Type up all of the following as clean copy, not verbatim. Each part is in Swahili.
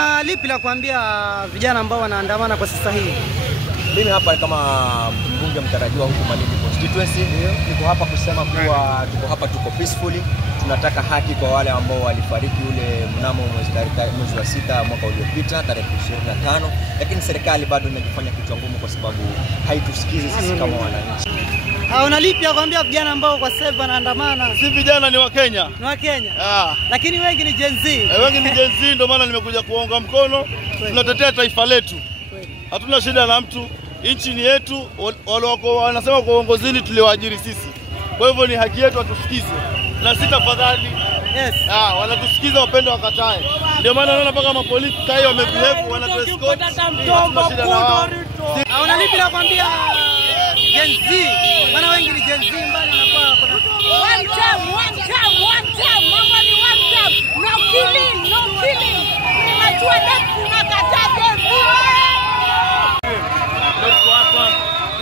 Una lipi la kuambia vijana ambao wanaandamana kwa sasa hivi? Mimi hapa kama mbunge mtarajiwa huku Malindi constituency, niko hapa kusema kuwa tuko peacefully. Tunataka haki kwa wale ambao walifariki ule mnamo mwezi wa 6 mwaka uliopita tarehe 25, lakini serikali bado inajifanya kichwa ngumu kwa sababu haitusikizi sisi kama wananchi. Una lipi la kuambia vijana ambao kwa sasa wanaandamana? Si vijana, ni wa Kenya. Ni wa Kenya. Lakini wengi ni Gen Z. Wengi ni Gen Z, ndio maana nimekuja kuunga mkono. Tunatetea taifa letu. Hatuna shida na mtu. Nchi ni yetu, wanasema kwa uongozini tuliwaajiri sisi. Kwa hivyo ni haki yetu atusikize. Na si tafadhali. Yes. Wanatusikiza wapende wakatae. Ndio maana naona mpaka mapolisi sasa wamebehave, wanatuescort. Una lipi la kuambia Gen Z? Maana wengi ni Gen Z mbali na kwa one time, mambo ni one time. No killing. Premature death tunakataa Gen Z.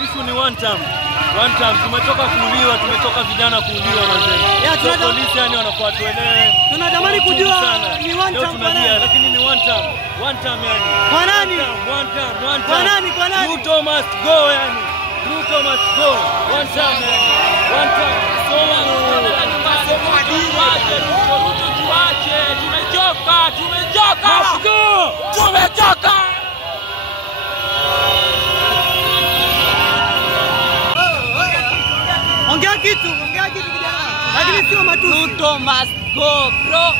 Issue ni one time. Tumetoka kuuliwa, tumetoka vijana kuuliwa manze. Polisi yani wanakuwa tuelewe. Tunatamani kujua ni one time kwa nani? Lakini ni one time yani. Kwa nani? One time. Kwa nani? Ruto must go yani. Ruto must go. One time yani. One time. Ruto tuache. Tumechoka. Tumechoka. Ongea kitu kijana. Lakini sio matusi. Ruto must go bro.